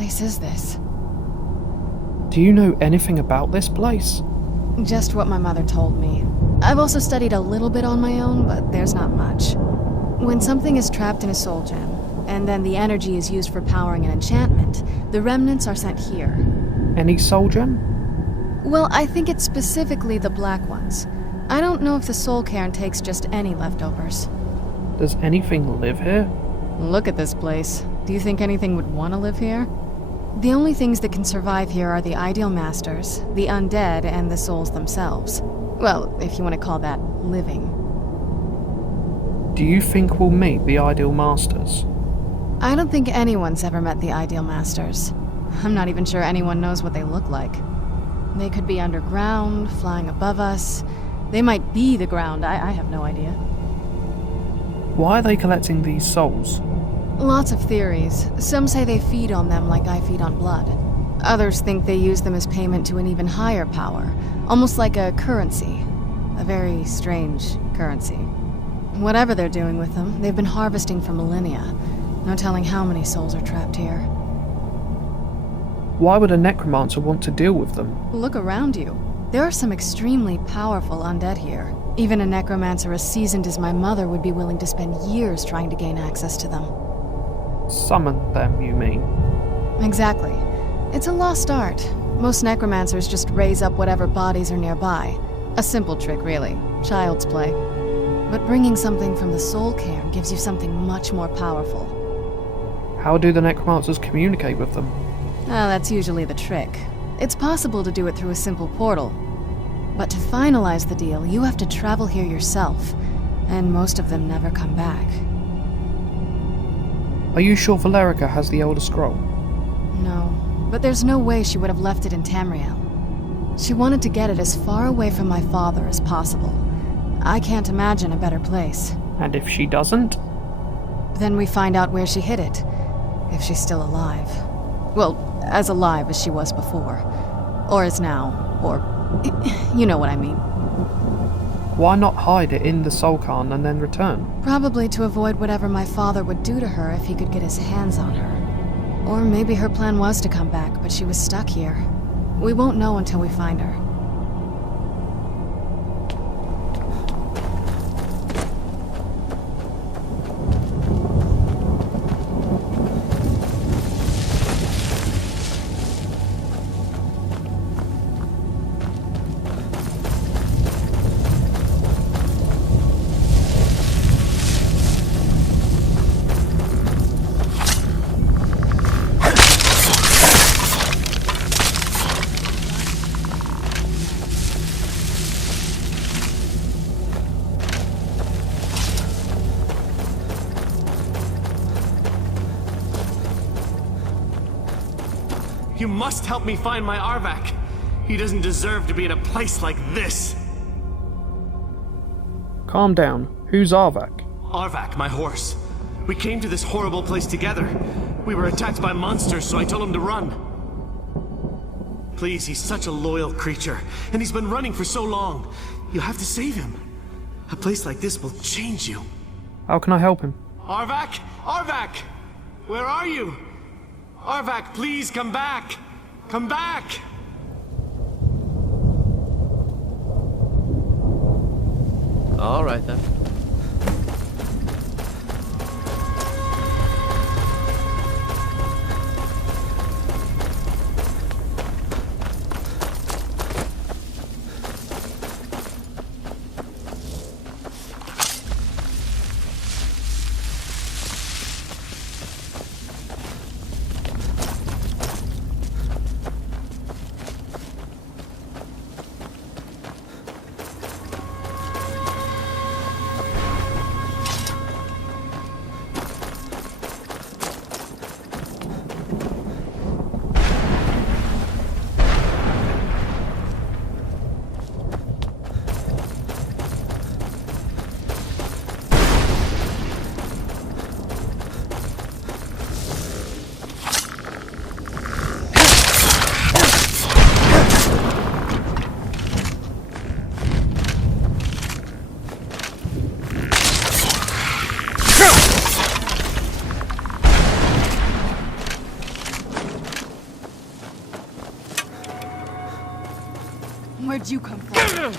place is this? Do you know anything about this place? Just what my mother told me. I've also studied a little bit on my own, but there's not much. When something is trapped in a soul gem, and then the energy is used for powering an enchantment, the remnants are sent here. Any soul gem? Well, I think it's specifically the black ones. I don't know if the soul cairn takes just any leftovers. Does anything live here? Look at this place. Do you think anything would want to live here? The only things that can survive here are the ideal masters, the undead, and the souls themselves. Well, if you want to call that living. Do you think we'll meet the ideal masters? I don't think anyone's ever met the ideal masters. I'm not even sure anyone knows what they look like. They could be underground, flying above us. They might be the ground, I have no idea. Why are they collecting these souls? Lots of theories. Some say they feed on them like I feed on blood. Others think they use them as payment to an even higher power, almost like a currency. A very strange currency. Whatever they're doing with them, they've been harvesting for millennia. No telling how many souls are trapped here. Why would a necromancer want to deal with them? Look around you. There are some extremely powerful undead here. Even a necromancer as seasoned as my mother would be willing to spend years trying to gain access to them. Summon them, you mean? Exactly. It's a lost art. Most necromancers just raise up whatever bodies are nearby. A simple trick, really. Child's play. But bringing something from the soul cairn gives you something much more powerful. How do the necromancers communicate with them? Oh, that's usually the trick. It's possible to do it through a simple portal. But to finalize the deal, you have to travel here yourself. And most of them never come back. Are you sure Valerica has the Elder Scroll? No, but there's no way she would have left it in Tamriel. She wanted to get it as far away from my father as possible. I can't imagine a better place. And if she doesn't? Then we find out where she hid it. If she's still alive. Well, as alive as she was before. Or is now. Or... you know what I mean. Why not hide it in the soul cairn and then return? Probably to avoid whatever my father would do to her if he could get his hands on her. Or maybe her plan was to come back, but she was stuck here. We won't know until we find her. You must help me find my Arvak. He doesn't deserve to be in a place like this. Calm down. Who's Arvak? Arvak, my horse. We came to this horrible place together. We were attacked by monsters, so I told him to run. Please, he's such a loyal creature, and he's been running for so long. You have to save him. A place like this will change you. How can I help him? Arvak! Arvak! Where are you? Arvak, please come back! Come back! All right then. Where'd you come from?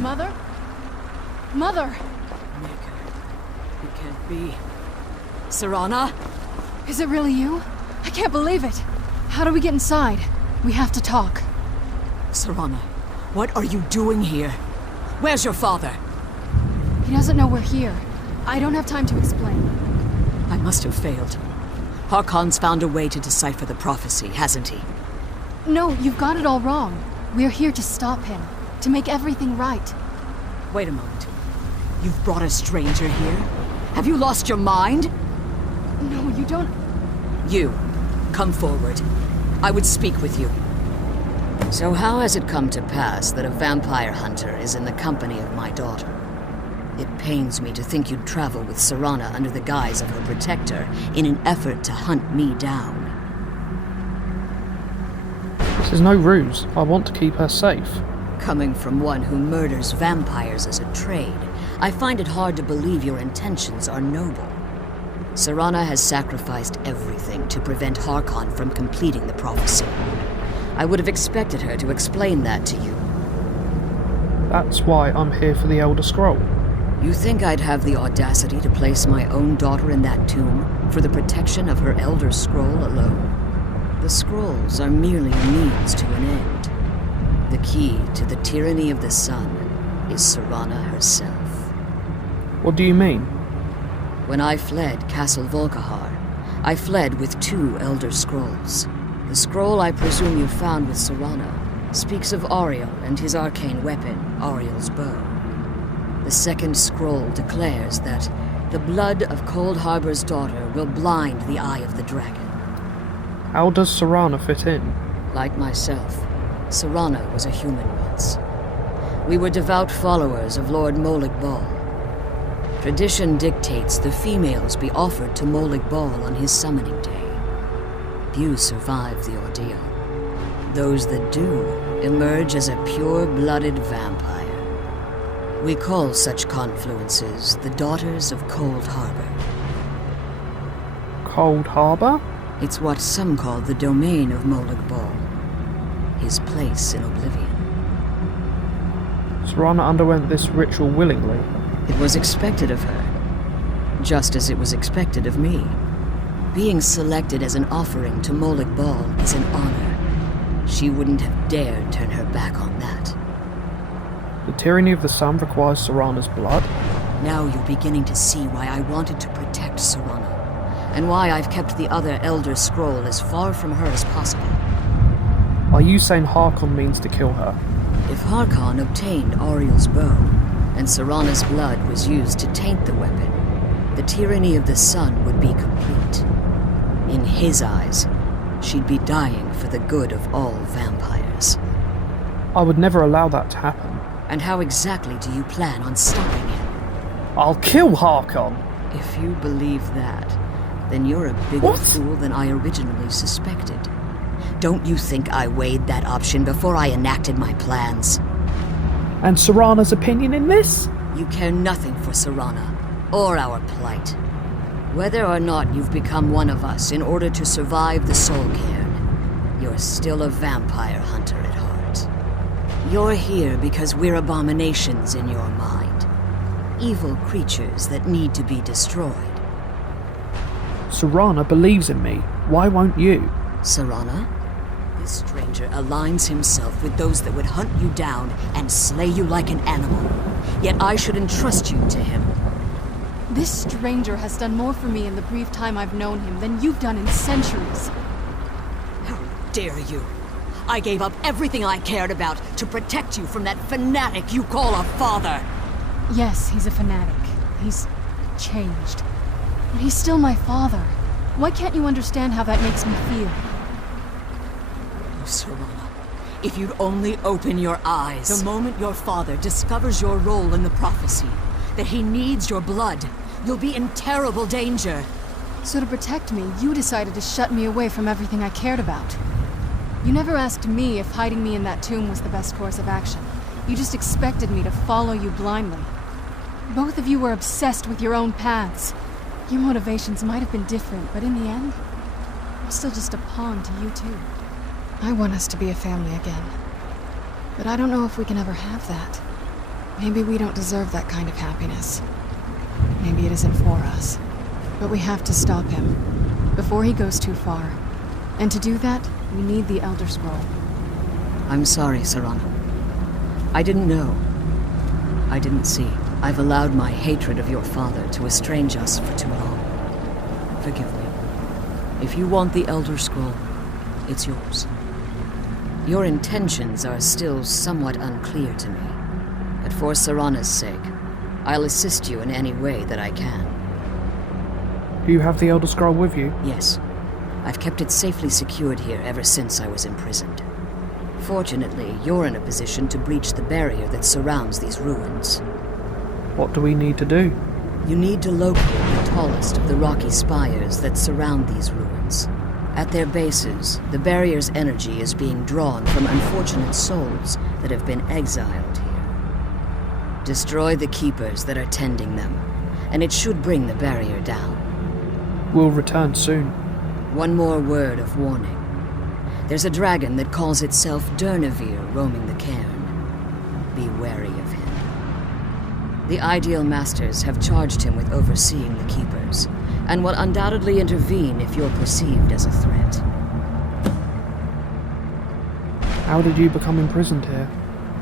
Mother? Mother! Mika, it can't be. Serana? Is it really you? I can't believe it. How do we get inside? We have to talk. Serana, what are you doing here? Where's your father? He doesn't know we're here. I don't have time to explain. I must have failed. Harkon's found a way to decipher the prophecy, hasn't he? No, you've got it all wrong. We're here to stop him. To make everything right. Wait a moment. You've brought a stranger here? Have you lost your mind? No, you don't... You, come forward. I would speak with you. So how has it come to pass that a vampire hunter is in the company of my daughter? It pains me to think you'd travel with Serana under the guise of her protector in an effort to hunt me down. This is no ruse. I want to keep her safe. Coming from one who murders vampires as a trade, I find it hard to believe your intentions are noble. Serana has sacrificed everything to prevent Harkon from completing the prophecy. I would have expected her to explain that to you. That's why I'm here for the Elder Scroll. You think I'd have the audacity to place my own daughter in that tomb for the protection of her Elder Scroll alone? The scrolls are merely a means to an end. The key to the tyranny of the sun is Serana herself. What do you mean? When I fled Castle Volkihar, I fled with 2 Elder Scrolls. The scroll I presume you found with Serana speaks of Ariel and his arcane weapon, Ariel's bow. The second scroll declares that the blood of Cold Harbor's daughter will blind the eye of the dragon. How does Serana fit in? Like myself, Serana was a human once. We were devout followers of Lord Molig Bal. Tradition dictates the females be offered to Molig Bal on his summoning day. Few survive the ordeal. Those that do emerge as a pure-blooded vampire. We call such confluences the Daughters of Cold Harbor. Cold Harbor? It's what some call the domain of Molig Bal. His place in oblivion. Serana underwent this ritual willingly. It was expected of her, just as it was expected of me. Being selected as an offering to Molig Bal is an honor. She wouldn't have dared turn her back on that. The tyranny of the sun requires Serana's blood? Now you're beginning to see why I wanted to protect Serana, and why I've kept the other Elder Scroll as far from her as possible. Are you saying Harkon means to kill her? If Harkon obtained Ariel's bow, and Serana's blood was used to taint the weapon, the tyranny of the sun would be complete. In his eyes, she'd be dying for the good of all vampires. I would never allow that to happen. And how exactly do you plan on stopping him? I'll kill Harkon! If you believe that, then you're a bigger fool than I originally suspected. Don't you think I weighed that option before I enacted my plans? And Serana's opinion in this? You care nothing for Serana, or our plight. Whether or not you've become one of us in order to survive the soul cairn, you're still a vampire hunter at heart. You're here because we're abominations in your mind. Evil creatures that need to be destroyed. Serana believes in me. Why won't you? Serana? This stranger aligns himself with those that would hunt you down and slay you like an animal. Yet I should entrust you to him. This stranger has done more for me in the brief time I've known him than you've done in centuries. How dare you? I gave up everything I cared about to protect you from that fanatic you call a father. Yes, he's a fanatic. He's changed. But he's still my father. Why can't you understand how that makes me feel? Oh, Serana, If you'd only open your eyes. The moment your father discovers your role in the prophecy, that he needs your blood, you'll be in terrible danger. So to protect me, you decided to shut me away from everything I cared about. You never asked me if hiding me in that tomb was the best course of action. You just expected me to follow you blindly. Both of you were obsessed with your own paths. Your motivations might have been different, but in the end, I'm still just a pawn to you two. I want us to be a family again. But I don't know if we can ever have that. Maybe we don't deserve that kind of happiness. Maybe it isn't for us. But we have to stop him, before he goes too far. And to do that, we need the Elder Scroll. I'm sorry, Serana. I didn't know. I didn't see. I've allowed my hatred of your father to estrange us for too long. Forgive me. If you want the Elder Scroll, it's yours. Your intentions are still somewhat unclear to me, but for Serana's sake, I'll assist you in any way that I can. Do you have the Elder Scroll with you? Yes. I've kept it safely secured here ever since I was imprisoned. Fortunately, you're in a position to breach the barrier that surrounds these ruins. What do we need to do? You need to locate the tallest of the rocky spires that surround these ruins. At their bases, the barrier's energy is being drawn from unfortunate souls that have been exiled here. Destroy the keepers that are tending them, and it should bring the barrier down. We'll return soon. One more word of warning. There's a dragon that calls itself Durnavir roaming the cairn. Be wary of him. The Ideal Masters have charged him with overseeing the Keepers, and will undoubtedly intervene if you're perceived as a threat. How did you become imprisoned here?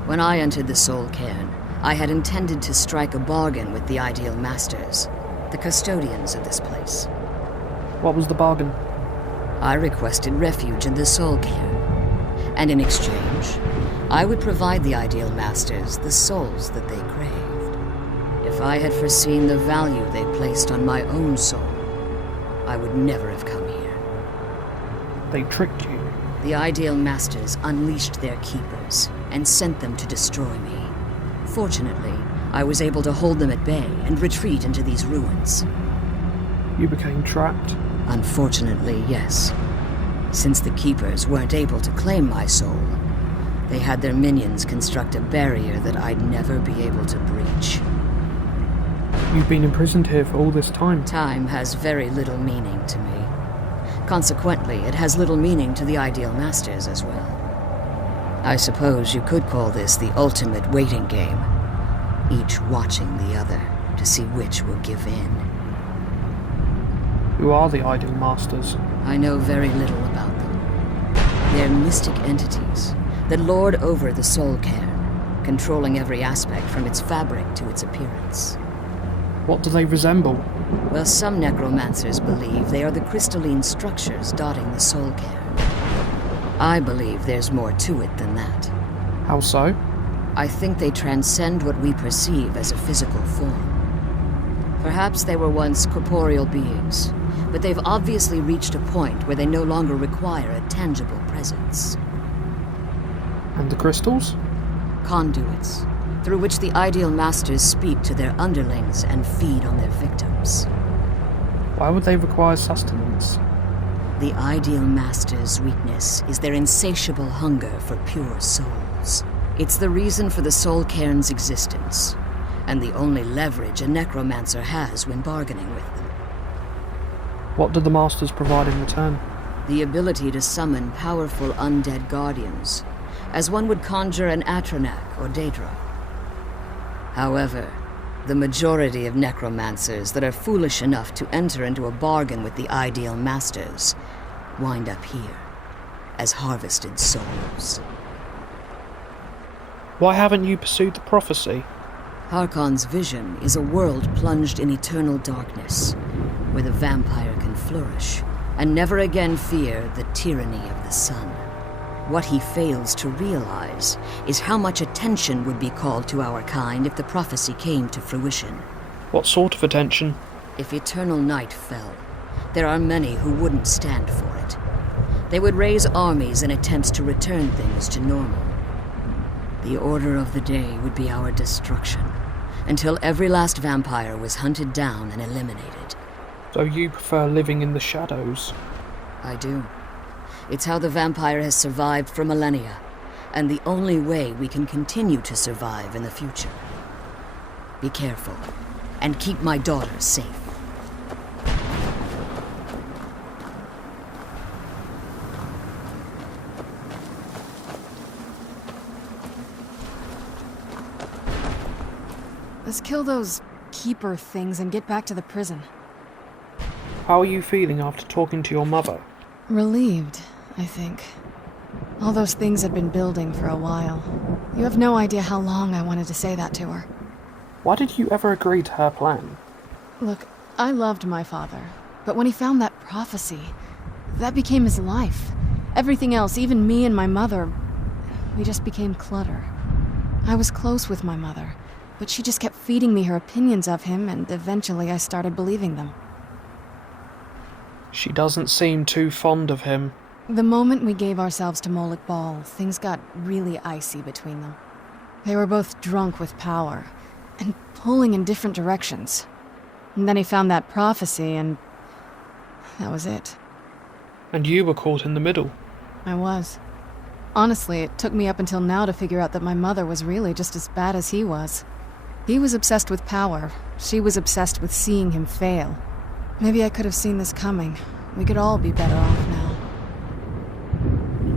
When I entered the Soul Cairn, I had intended to strike a bargain with the Ideal Masters, the custodians of this place. What was the bargain? I requested refuge in the Soul Cairn, and in exchange, I would provide the Ideal Masters the souls that they craved. If I had foreseen the value they placed on my own soul, I would never have come here. They tricked you. The Ideal Masters unleashed their keepers and sent them to destroy me. Fortunately, I was able to hold them at bay and retreat into these ruins. You became trapped? Unfortunately, yes. Since the keepers weren't able to claim my soul, they had their minions construct a barrier that I'd never be able to breach. You've been imprisoned here for all this time. Time has very little meaning to me. Consequently, it has little meaning to the Ideal Masters as well. I suppose you could call this the ultimate waiting game, each watching the other to see which will give in. Who are the Ideal Masters? I know very little about them. They're mystic entities that lord over the Soul Cairn, controlling every aspect from its fabric to its appearance. What do they resemble? Well, some necromancers believe they are the crystalline structures dotting the Soul Cairn. I believe there's more to it than that. How so? I think they transcend what we perceive as a physical form. Perhaps they were once corporeal beings, but they've obviously reached a point where they no longer require a tangible presence. And the crystals? Conduits, through which the Ideal Masters speak to their underlings and feed on their victims. Why would they require sustenance? The Ideal Masters' weakness is their insatiable hunger for pure souls. It's the reason for the Soul Cairn's existence, and the only leverage a necromancer has when bargaining with them. What do the Masters provide in return? The ability to summon powerful undead guardians, as one would conjure an Atronak or Daedra. However, the majority of necromancers that are foolish enough to enter into a bargain with the Ideal Masters wind up here, as harvested souls. Why haven't you pursued the prophecy? Harkon's vision is a world plunged in eternal darkness, where the vampire can flourish, and never again fear the tyranny of the sun. What he fails to realize is how much attention would be called to our kind if the prophecy came to fruition. What sort of attention? If eternal night fell, there are many who wouldn't stand for it. They would raise armies in attempts to return things to normal. The order of the day would be our destruction, until every last vampire was hunted down and eliminated. So you prefer living in the shadows? I do. It's how the vampire has survived for millennia, and the only way we can continue to survive in the future. Be careful, and keep my daughter safe. Let's kill those keeper things and get back to the prison. How are you feeling after talking to your mother? Relieved, I think. All those things had been building for a while. You have no idea how long I wanted to say that to her. Why did you ever agree to her plan? Look, I loved my father, but when he found that prophecy, that became his life. Everything else, even me and my mother, we just became clutter. I was close with my mother, but she just kept feeding me her opinions of him, and eventually I started believing them. She doesn't seem too fond of him. The moment we gave ourselves to Molik Bal, things got really icy between them. They were both drunk with power, and pulling in different directions. And then he found that prophecy, and that was it. And you were caught in the middle. I was. Honestly, it took me up until now to figure out that my mother was really just as bad as he was. He was obsessed with power. She was obsessed with seeing him fail. Maybe I could have seen this coming. We could all be better off now.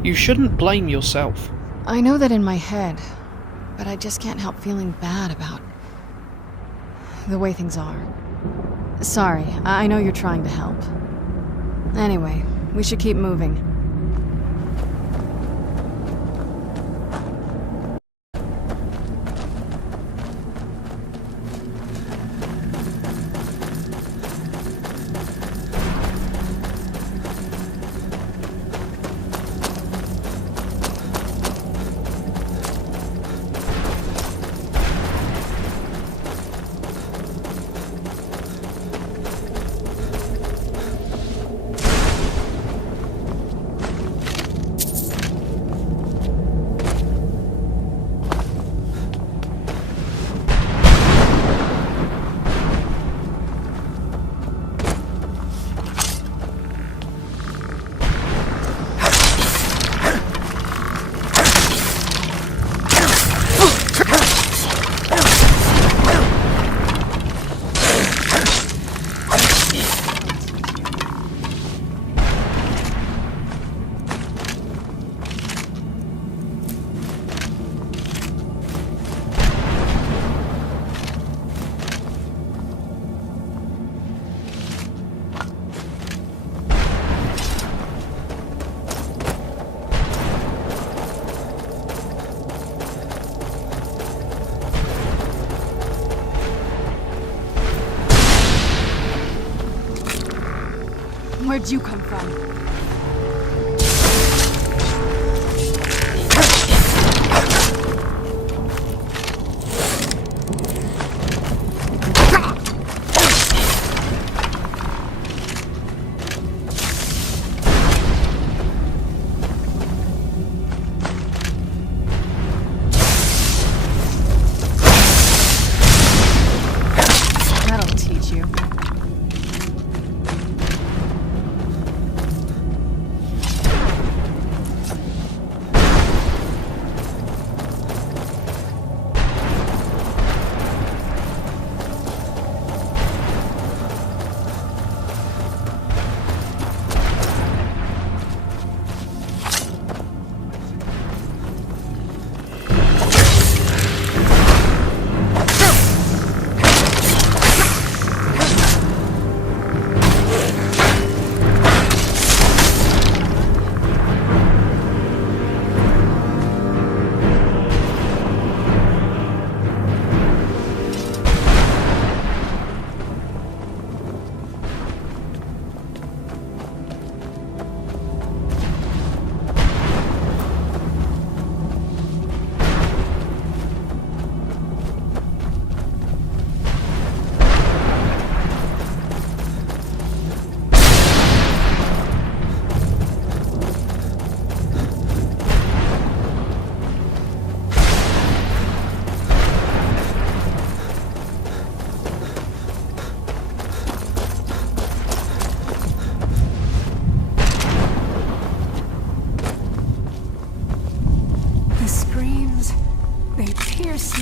You shouldn't blame yourself. I know that in my head, but I just can't help feeling bad about the way things are. Sorry, I know you're trying to help. Anyway, we should keep moving. Where'd you come from? That'll teach you.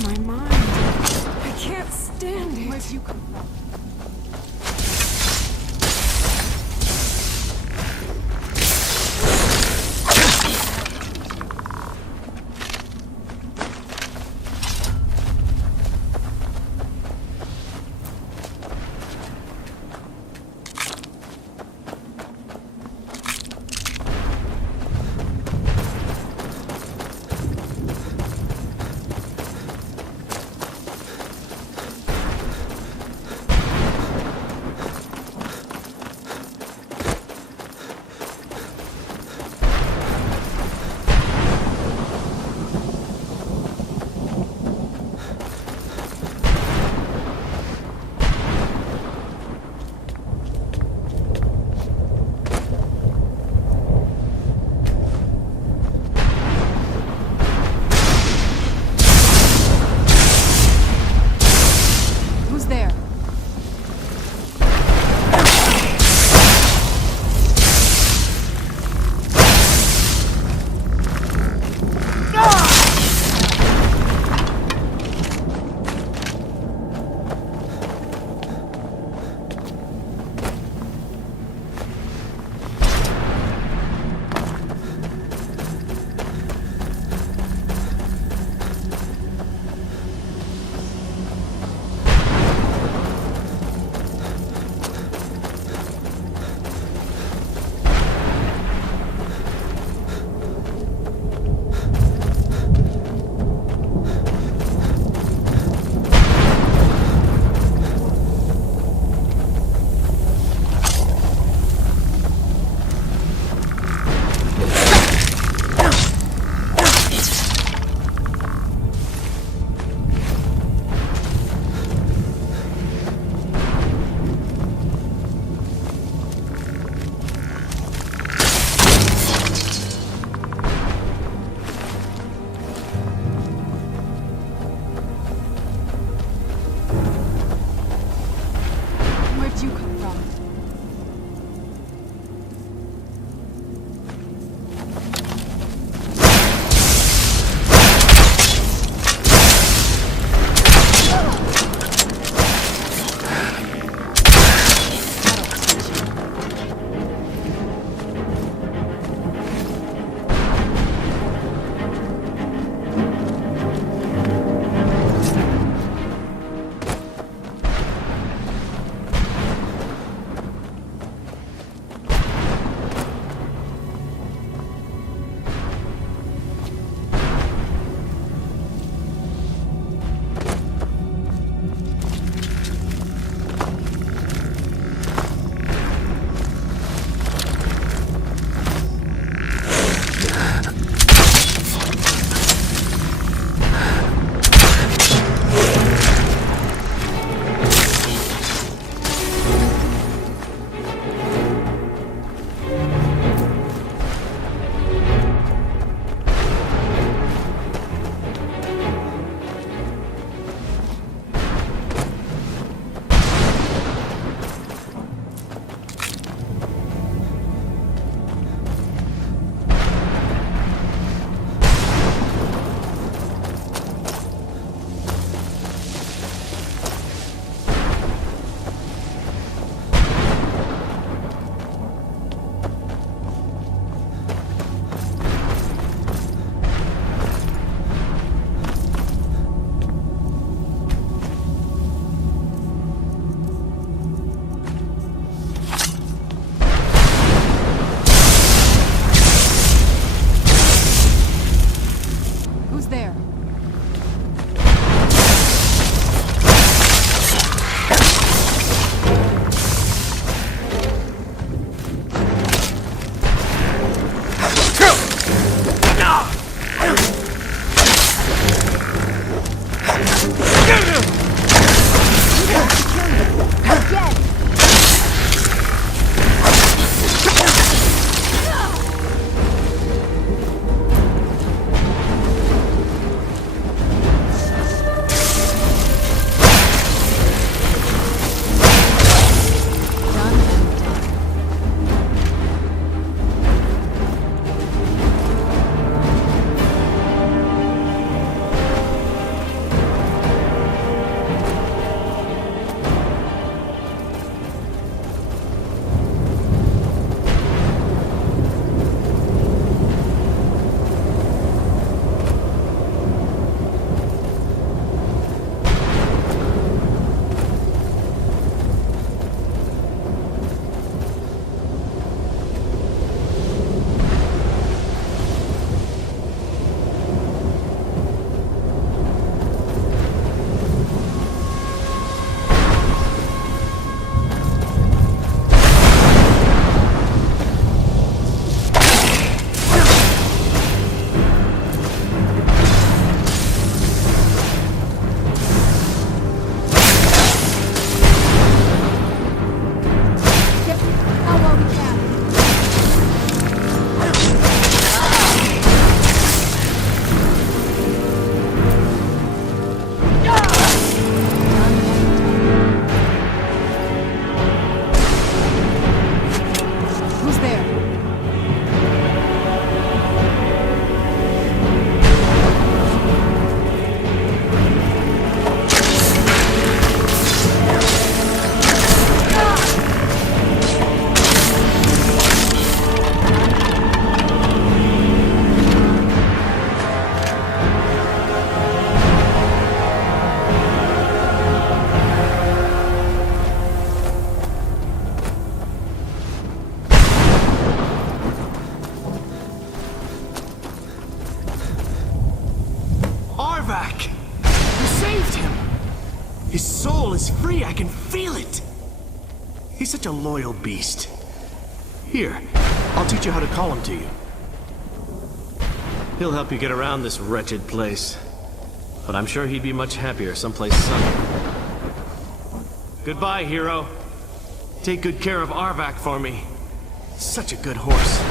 My mind. I can't stand it. Where'd you come from? His soul is free, I can feel it! He's such a loyal beast. Here, I'll teach you how to call him to you. He'll help you get around this wretched place. But I'm sure he'd be much happier someplace sunny. Goodbye, hero. Take good care of Arvak for me. Such a good horse.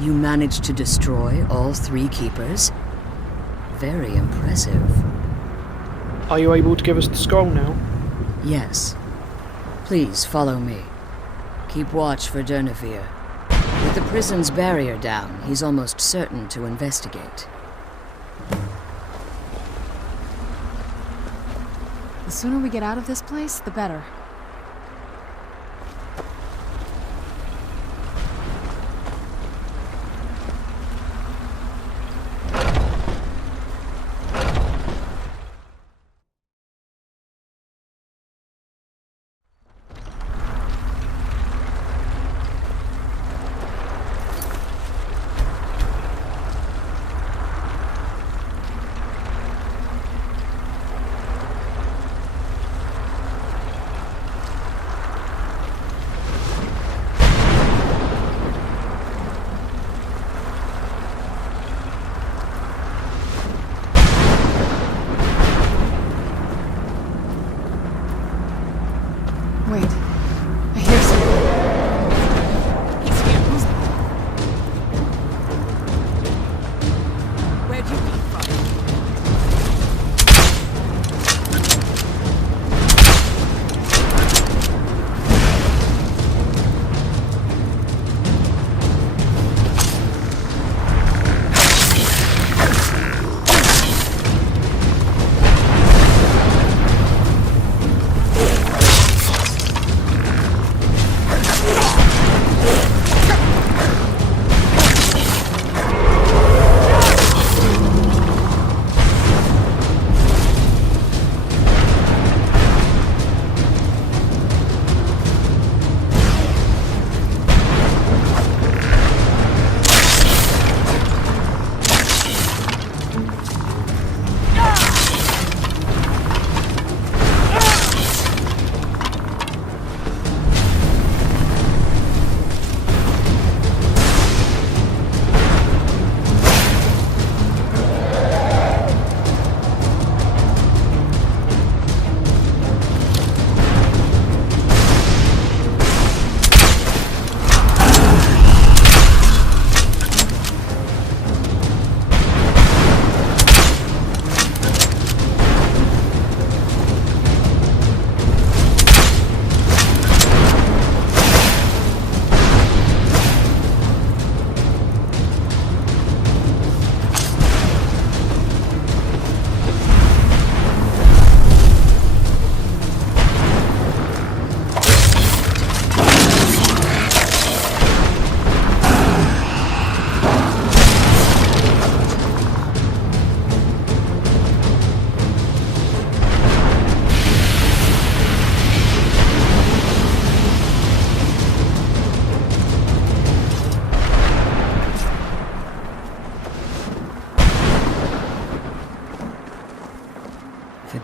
You managed to destroy all 3 keepers? Very impressive. Are you able to give us the scroll now? Yes. Please follow me. Keep watch for Durnevere. With the prison's barrier down, he's almost certain to investigate. The sooner we get out of this place, the better.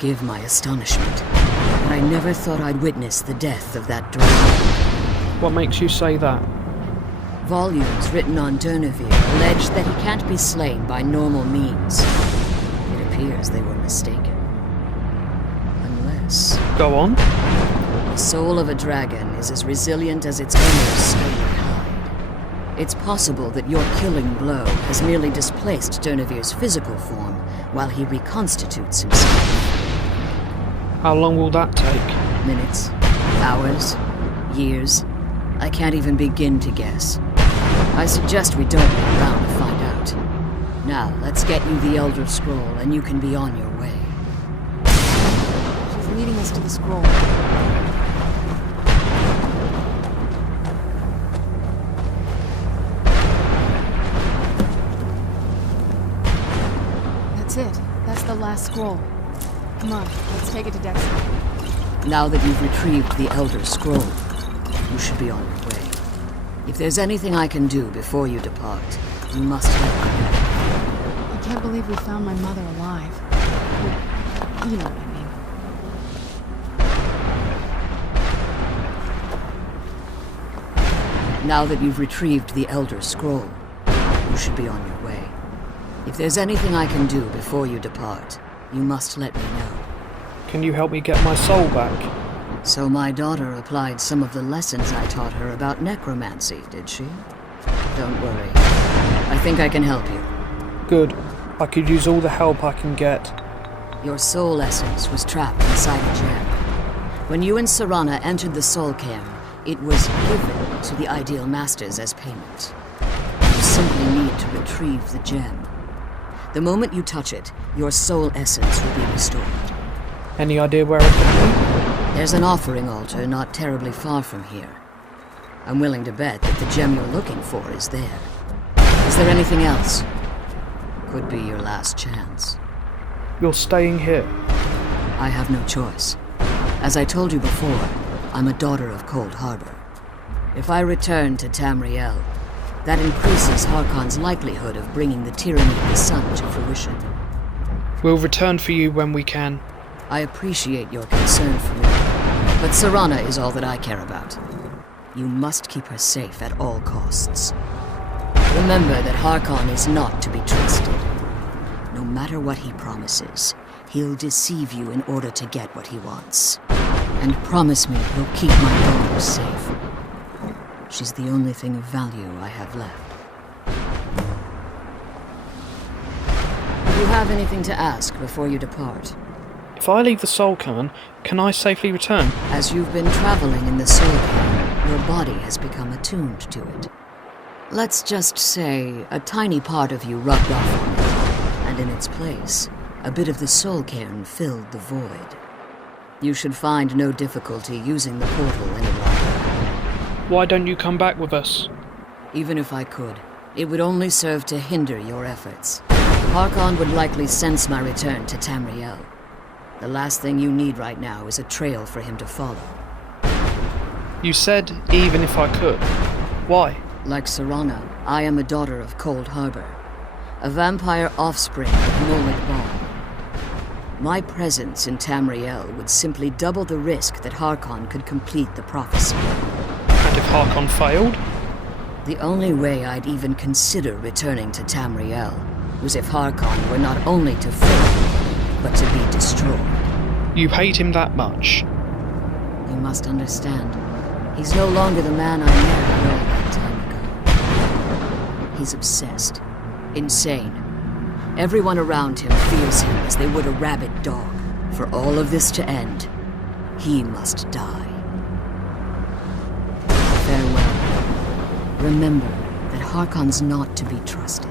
forgive my astonishment, but I never thought I'd witness the death of that dragon. What makes you say that? Volumes written on Durnevere allege that he can't be slain by normal means. It appears they were mistaken. Unless... Go on. The soul of a dragon is as resilient as its owner's scaly hide. It's possible that your killing blow has merely displaced Durnevere's physical form while he reconstitutes himself. How long will that take? Minutes, hours, years. I can't even begin to guess. I suggest we don't wait around to find out. Now, let's get you the Elder Scroll and you can be on your way. She's leading us to the scroll. That's it. That's the last scroll. Come on, let's take it to Dexter. Now that you've retrieved the Elder Scroll, you should be on your way. If there's anything I can do before you depart, you must let me know. I can't believe we found my mother alive. Well, you know what I mean. Now that you've retrieved the Elder Scroll, you should be on your way. If there's anything I can do before you depart, you must let me know. Can you help me get my soul back? So my daughter applied some of the lessons I taught her about necromancy, did she? Don't worry. I think I can help you. Good. I could use all the help I can get. Your soul essence was trapped inside a gem. When you and Serana entered the soul cairn, it was given to the Ideal Masters as payment. You simply need to retrieve the gem. The moment you touch it, your soul essence will be restored. Any idea where it could be? There's an offering altar not terribly far from here. I'm willing to bet that the gem you're looking for is there. Is there anything else? Could be your last chance. You're staying here. I have no choice. As I told you before, I'm a daughter of Cold Harbor. If I return to Tamriel, that increases Harkon's likelihood of bringing the tyranny of the sun to fruition. We'll return for you when we can. I appreciate your concern for me, but Serana is all that I care about. You must keep her safe at all costs. Remember that Harkon is not to be trusted. No matter what he promises, he'll deceive you in order to get what he wants. And promise me he'll keep my daughter safe. She's the only thing of value I have left. Do you have anything to ask before you depart? If I leave the soul cairn, can I safely return? As you've been traveling in the soul cairn, your body has become attuned to it. Let's just say a tiny part of you rubbed off on it, and in its place, a bit of the soul cairn filled the void. You should find no difficulty using the portal any longer. Why don't you come back with us? Even if I could, it would only serve to hinder your efforts. Harkon would likely sense my return to Tamriel. The last thing you need right now is a trail for him to follow. You said, even if I could. Why? Like Serana, I am a daughter of Cold Harbor, a vampire offspring of Molik Ball. My presence in Tamriel would simply double the risk that Harkon could complete the prophecy. And if Harkon failed? The only way I'd even consider returning to Tamriel was if Harkon were not only to fail, but to be destroyed. You hate him that much? You must understand, he's no longer the man I married all that time ago. He's obsessed, insane. Everyone around him fears him as they would a rabid dog. For all of this to end, he must die. Farewell. Remember that Harkon's not to be trusted.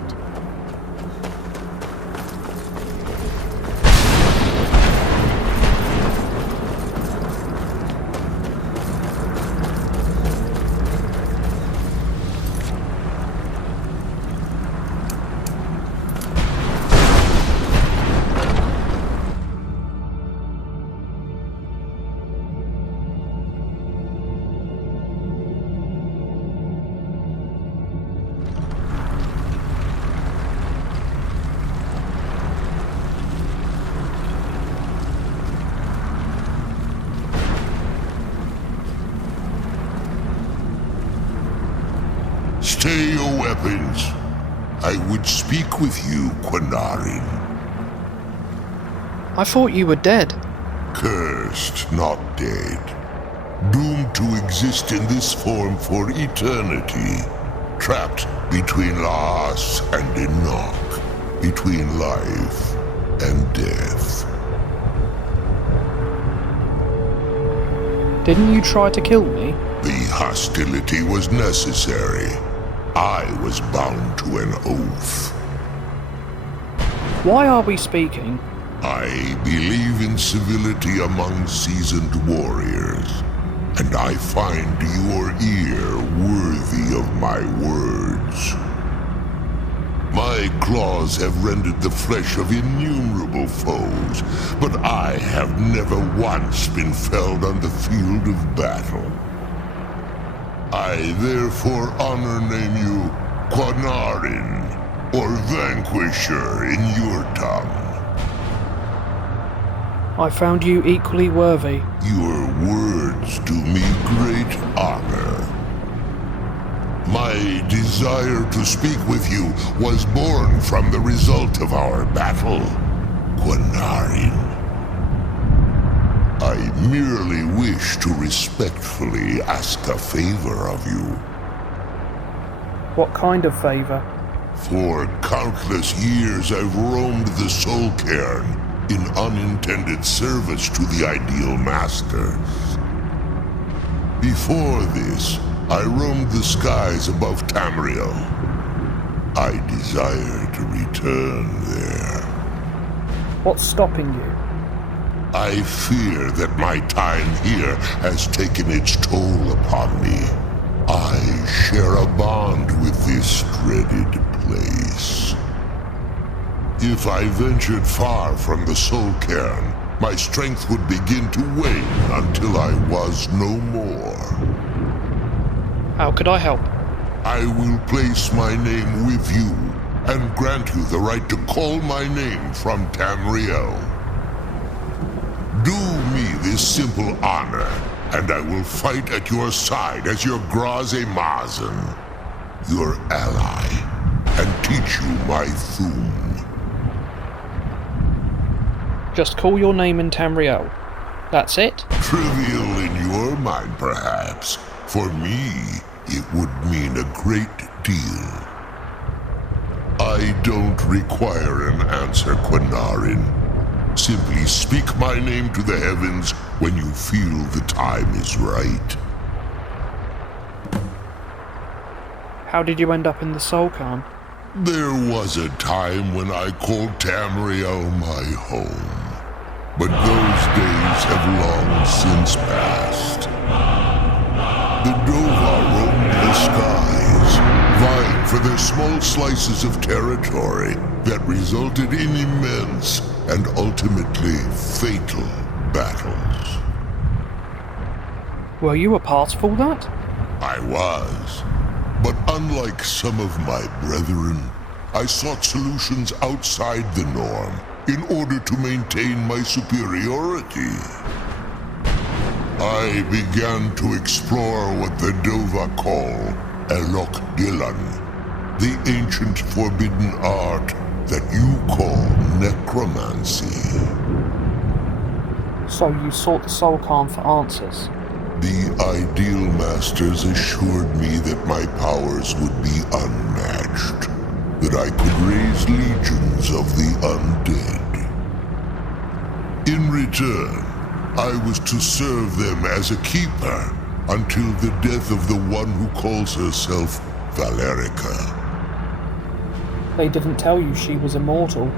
Stay your weapons. I would speak with you, Quinarin. I thought you were dead. Cursed, not dead. Doomed to exist in this form for eternity. Trapped between Laas and Enoch. Between life and death. Didn't you try to kill me? The hostility was necessary. I was bound to an oath. Why are we speaking? I believe in civility among seasoned warriors, and I find your ear worthy of my words. My claws have rended the flesh of innumerable foes, but I have never once been felled on the field of battle. I therefore honor name you Quinarin, or Vanquisher in your tongue. I found you equally worthy. Your words do me great honor. My desire to speak with you was born from the result of our battle, Quinarin. I merely wish to respectfully ask a favor of you. What kind of favor? For countless years I've roamed the soul cairn in unintended service to the ideal masters. Before this, I roamed the skies above Tamriel. I desire to return there. What's stopping you? I fear that my time here has taken its toll upon me. I share a bond with this dreaded place. If I ventured far from the soul cairn, my strength would begin to wane until I was no more. How could I help? I will place my name with you and grant you the right to call my name from Tamriel. Do me this simple honor, and I will fight at your side as your Graze Mazen, your ally, and teach you my Thum. Just call your name in Tamriel. That's it? Trivial in your mind, perhaps. For me, it would mean a great deal. I don't require an answer, Quinarin. Simply speak my name to the heavens when you feel the time is right. How did you end up in the Soul Cairn? There was a time when I called Tamriel my home. But those days have long since passed. The Dova roamed the skies, vying for their small slices of territory that resulted in immense and ultimately fatal battles. Were you a part of all that? I was. But unlike some of my brethren, I sought solutions outside the norm in order to maintain my superiority. I began to explore what the Dova call Elok Gilan, the ancient forbidden art that you call necromancy. So you sought the Soul Cairn for answers? The Ideal Masters assured me that my powers would be unmatched, that I could raise legions of the undead. In return, I was to serve them as a keeper until the death of the one who calls herself Valerica. They didn't tell you she was immortal.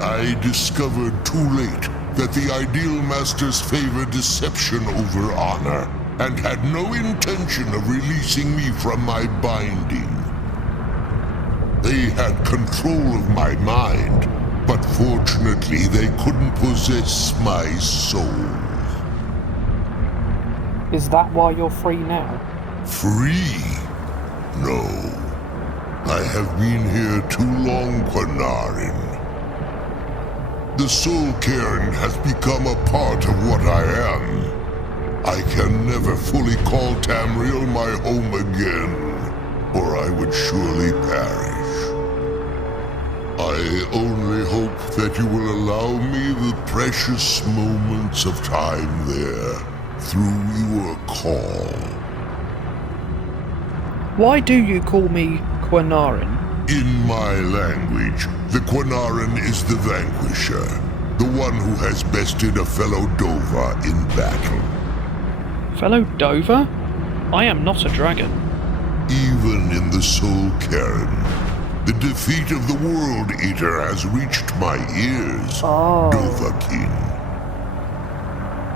I discovered too late that the Ideal Masters favor deception over honor, and had no intention of releasing me from my binding. They had control of my mind, but fortunately they couldn't possess my soul. Is that why you're free now? Free? No. I have been here too long, Quinarin. The soul cairn has become a part of what I am. I can never fully call Tamriel my home again. or I would surely perish. I only hope that you will allow me the precious moments of time there through your call. Why do you call me Quinarin? In my language, the Quinarin is the vanquisher, the one who has bested a fellow Dova in battle. Fellow Dover? I am not a dragon. Even in the Soul Cairn, the defeat of the World Eater has reached my ears, Dovahkiin.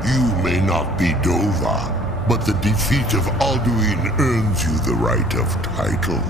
You may not be Dova, but the defeat of Alduin earns you the right of title.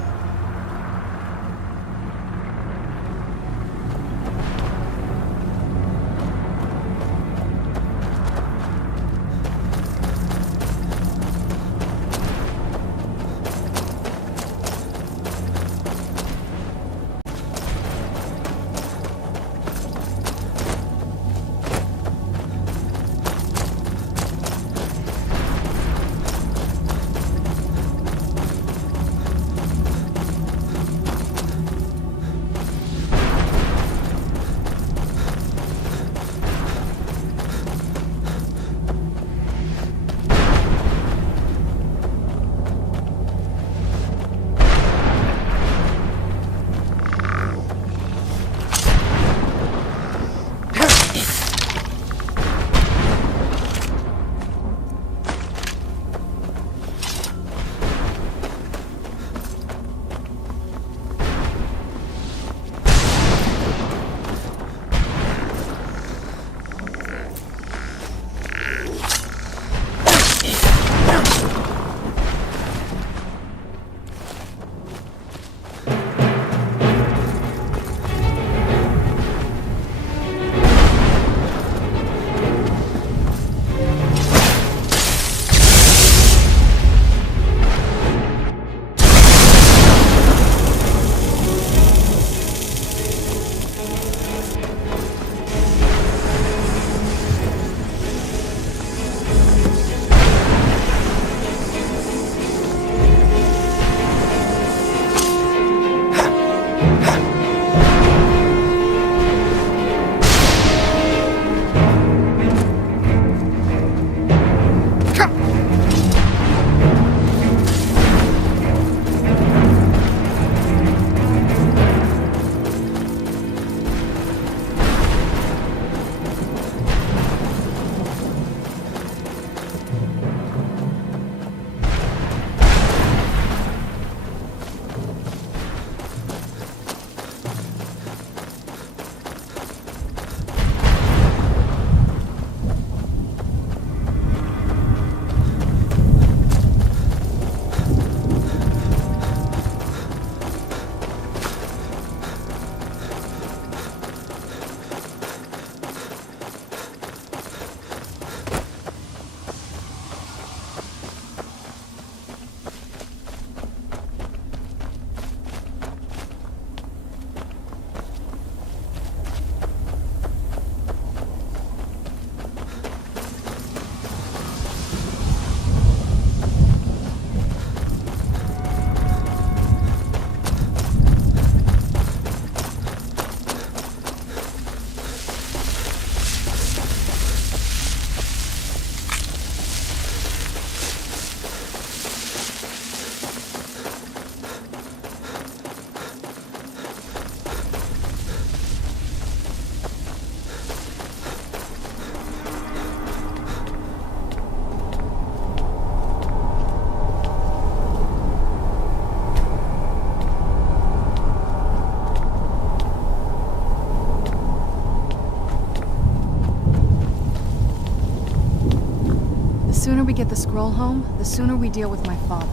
The sooner we get the scroll home, the sooner we deal with my father.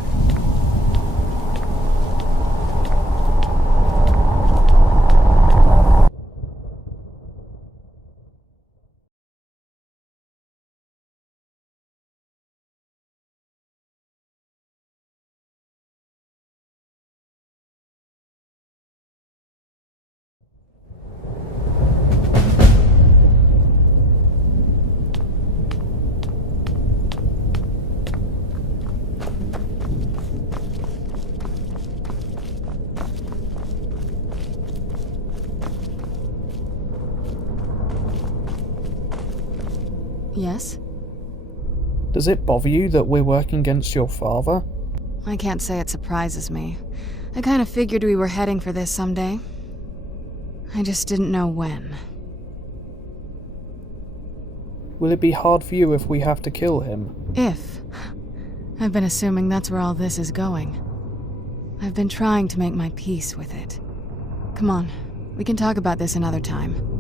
Yes? Does it bother you that we're working against your father? I can't say it surprises me. I kind of figured we were heading for this someday. I just didn't know when. Will it be hard for you if we have to kill him? If. I've been assuming that's where all this is going. I've been trying to make my peace with it. Come on, we can talk about this another time.